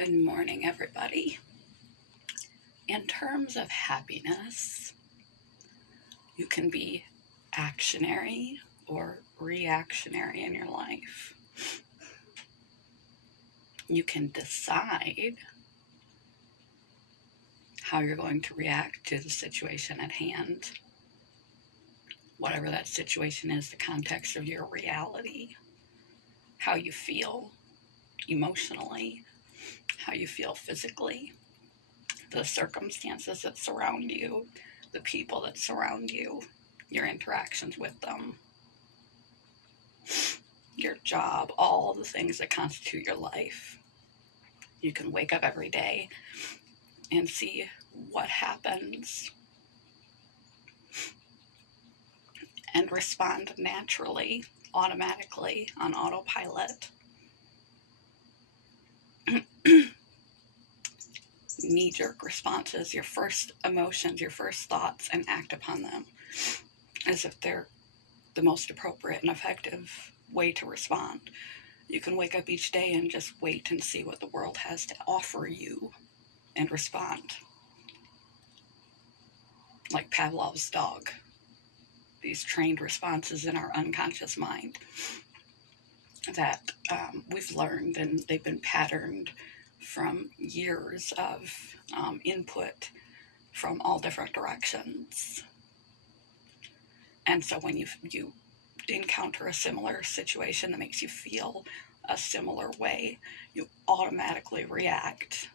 Good morning, everybody. In terms of happiness, you can be actionary or reactionary in your life. You can decide how you're going to react to the situation at hand, whatever that situation is, the context of your reality, how you feel emotionally, how you feel physically, the circumstances that surround you, the people that surround you, your interactions with them, your job, all the things that constitute your life. You can wake up every day and see what happens and respond naturally, automatically, on autopilot. Knee-jerk responses, your first emotions, your first thoughts, and act upon them as if they're the most appropriate and effective way to respond. You can wake up each day and just wait and see what the world has to offer you and respond. Like Pavlov's dog. These trained responses in our unconscious mind that we've learned, and they've been patterned from years of input from all different directions. And so when you encounter a similar situation that makes you feel a similar way, you automatically react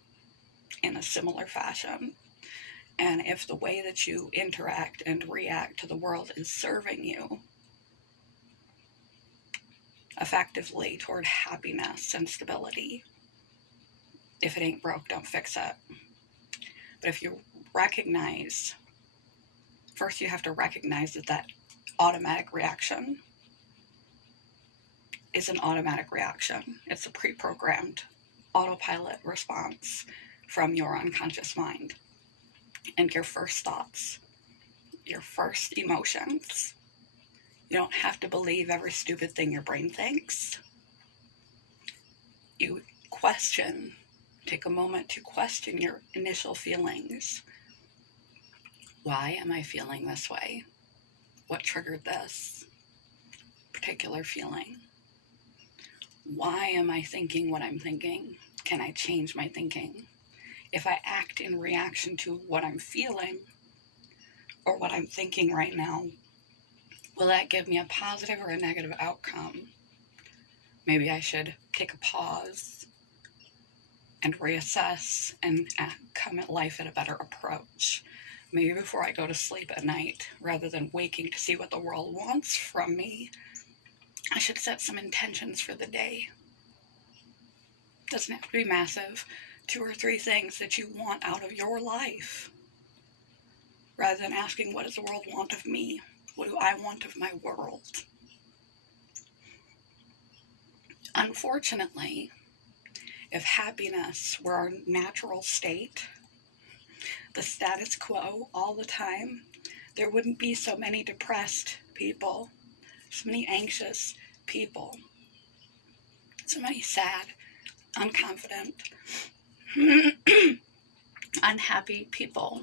in a similar fashion. And if the way that you interact and react to the world is serving you effectively toward happiness and stability, if it ain't broke, don't fix it. But if you recognize, first you have to recognize that automatic reaction is an automatic reaction. It's a pre-programmed autopilot response from your unconscious mind. And your first thoughts, your first emotions. You don't have to believe every stupid thing your brain thinks. You take a moment to question your initial feelings. Why am I feeling this way? What triggered this particular feeling? Why am I thinking what I'm thinking? Can I change my thinking? If I act in reaction to what I'm feeling or what I'm thinking right now, will that give me a positive or a negative outcome? Maybe I should take a pause and reassess and come at life at a better approach. Maybe before I go to sleep at night, rather than waking to see what the world wants from me, I should set some intentions for the day. Doesn't have to be massive. 2 or 3 things that you want out of your life, rather than asking, what does the world want of me? What do I want of my world? Unfortunately, if happiness were our natural state, the status quo all the time, there wouldn't be so many depressed people, so many anxious people, so many sad, unconfident, unhappy people.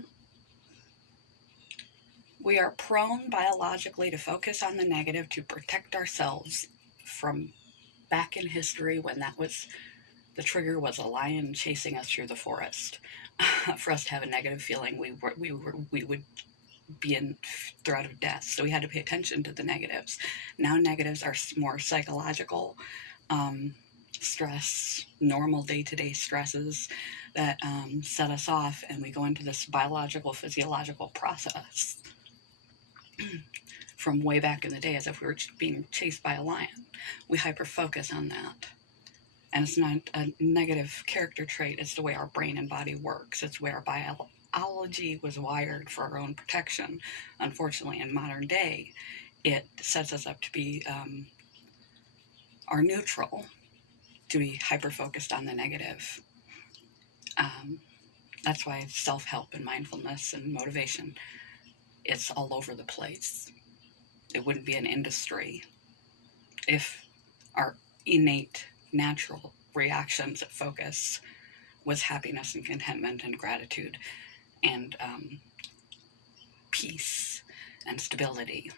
We are prone biologically to focus on the negative to protect ourselves from back in history when the trigger was a lion chasing us through the forest. For us to have a negative feeling, we would be in threat of death. So we had to pay attention to the negatives. Now negatives are more psychological stress, normal day-to-day stresses that set us off, and we go into this biological, physiological process from way back in the day as if we were being chased by a lion. We hyper-focus on that. And it's not a negative character trait. It's the way our brain and body works. It's where our biology was wired for our own protection. Unfortunately, in modern day, it sets us up to be our neutral, to be hyper-focused on the negative. That's why self-help and mindfulness and motivation, it's all over the place. It wouldn't be an industry if our innate natural reactions at focus was happiness and contentment and gratitude and peace and stability.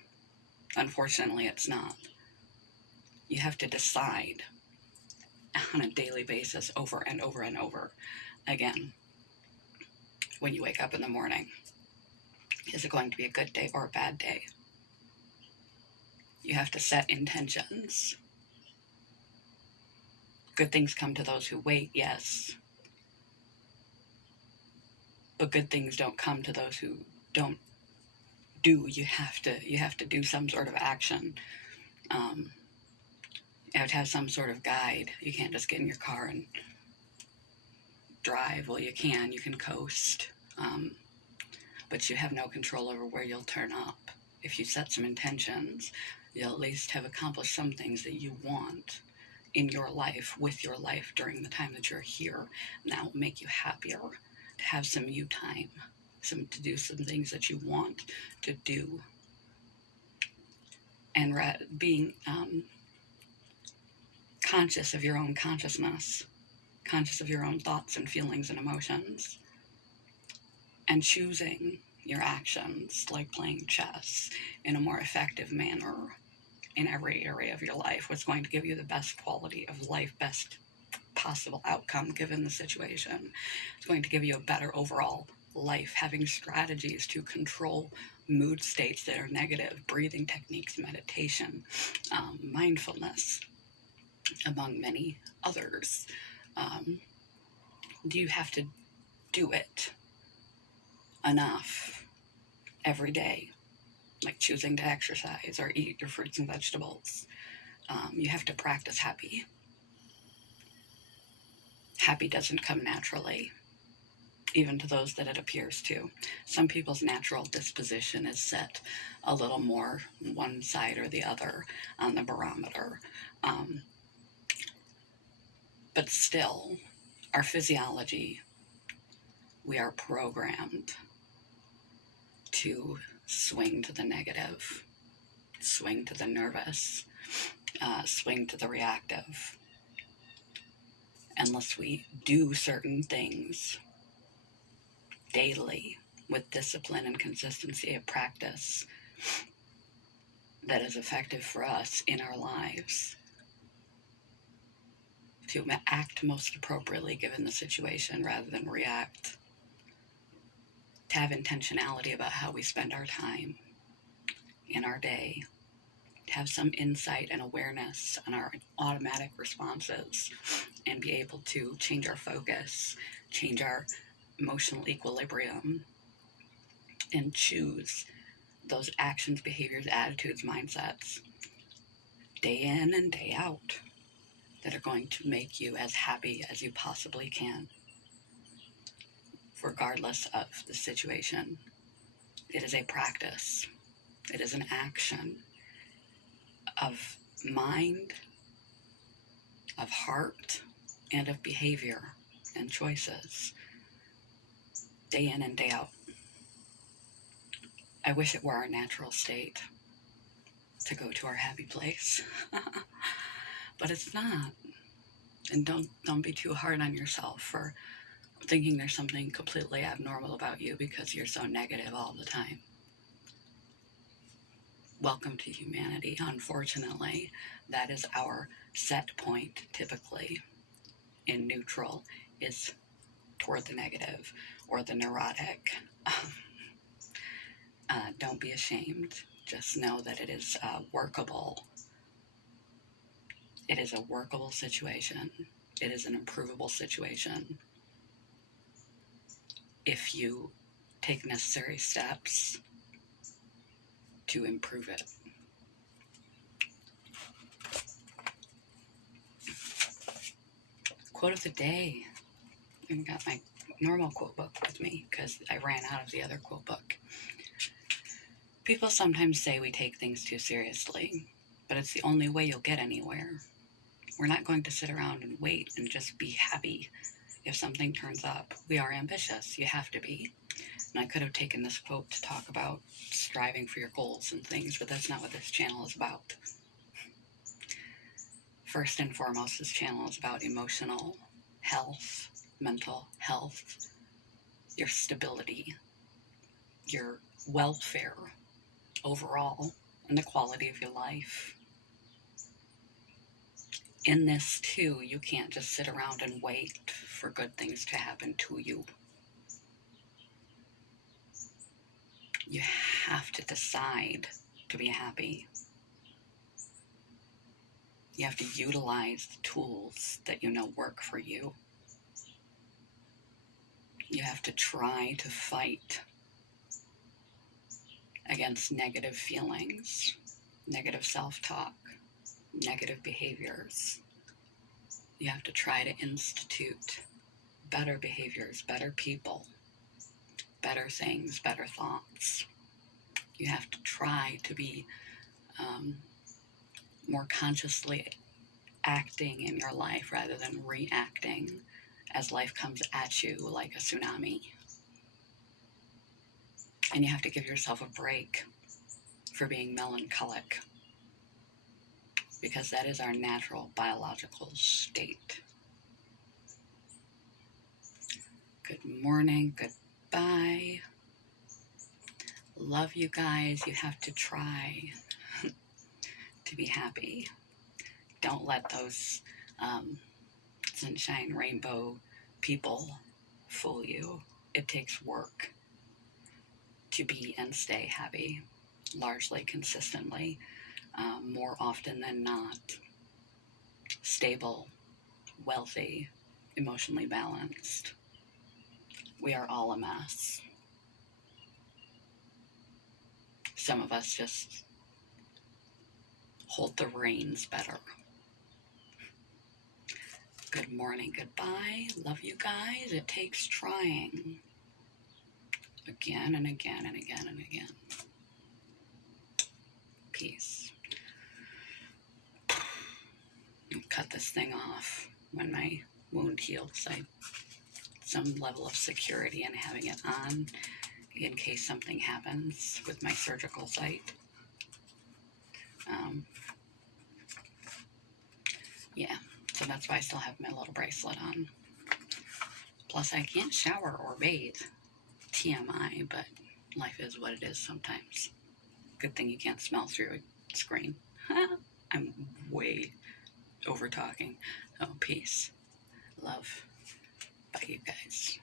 Unfortunately, it's not. You have to decide on a daily basis over and over and over again when you wake up in the morning. Is it going to be a good day or a bad day? You have to set intentions. Good things come to those who wait, yes. But good things don't come to those who don't do. You have to do some sort of action. You have to have some sort of guide. You can't just get in your car and drive. Well, you can coast. But you have no control over where you'll turn up. If you set some intentions, you'll at least have accomplished some things that you want in your life, with your life during the time that you're here. And that will make you happier, to have some you time, to do some things that you want to do. And being conscious of your own consciousness, conscious of your own thoughts and feelings and emotions, and choosing your actions, like playing chess, in a more effective manner in every area of your life, what's going to give you the best quality of life, best possible outcome given the situation. It's going to give you a better overall life, having strategies to control mood states that are negative, breathing techniques, meditation, mindfulness, among many others. Do you have to do it enough every day, like choosing to exercise or eat your fruits and vegetables? You have to practice happy. Happy doesn't come naturally, even to those that it appears to. Some people's natural disposition is set a little more one side or the other on the barometer. But still, our physiology, we are programmed to swing to the negative, swing to the nervous, swing to the reactive. Unless we do certain things daily with discipline and consistency of practice that is effective for us in our lives, to act most appropriately given the situation rather than react, to have intentionality about how we spend our time in our day, to have some insight and awareness on our automatic responses, and be able to change our focus, change our emotional equilibrium, and choose those actions, behaviors, attitudes, mindsets, day in and day out, that are going to make you as happy as you possibly can, regardless of the situation. It is a practice. It is an action of mind, of heart, and of behavior and choices, day in and day out. I wish it were our natural state to go to our happy place, but it's not. And don't be too hard on yourself for thinking there's something completely abnormal about you because you're so negative all the time. Welcome to humanity. Unfortunately, that is our set point typically in neutral, is toward the negative or the neurotic. Don't be ashamed. Just know that it is workable. It is a workable situation. It is an improvable situation if you take necessary steps to improve it. Quote of the day. I've got my normal quote book with me because I ran out of the other quote book. People sometimes say we take things too seriously, but it's the only way you'll get anywhere. We're not going to sit around and wait and just be happy if something turns up. We are ambitious. You have to be. And I could have taken this quote to talk about striving for your goals and things, but that's not what this channel is about. First and foremost, this channel is about emotional health mental health, your stability, your welfare overall, and the quality of your life. In this too, you can't just sit around and wait for good things to happen to you. You have to decide to be happy. You have to utilize the tools that you know work for you. You have to try to fight against negative feelings, negative self-talk, negative behaviors. You have to try to institute better behaviors, better people, better things, better thoughts. You have to try to be more consciously acting in your life rather than reacting as life comes at you like a tsunami. And you have to give yourself a break for being melancholic, because that is our natural biological state. Good morning, goodbye. Love you guys. You have to try to be happy. Don't let those sunshine rainbow people fool you. It takes work to be and stay happy, largely consistently, more often than not. Stable, wealthy, emotionally balanced. We are all a mess. Some of us just hold the reins better. Good morning, goodbye. Love you guys. It takes trying. Again and again and again and again. Peace. I'll cut this thing off when my wound heals. Some level of security in having it on in case something happens with my surgical site. Yeah, so that's why I still have my little bracelet on. Plus, I can't shower or bathe. TMI, but life is what it is sometimes. Good thing you can't smell through a screen. I'm way over talking. Oh, peace. Love. Bye, you guys.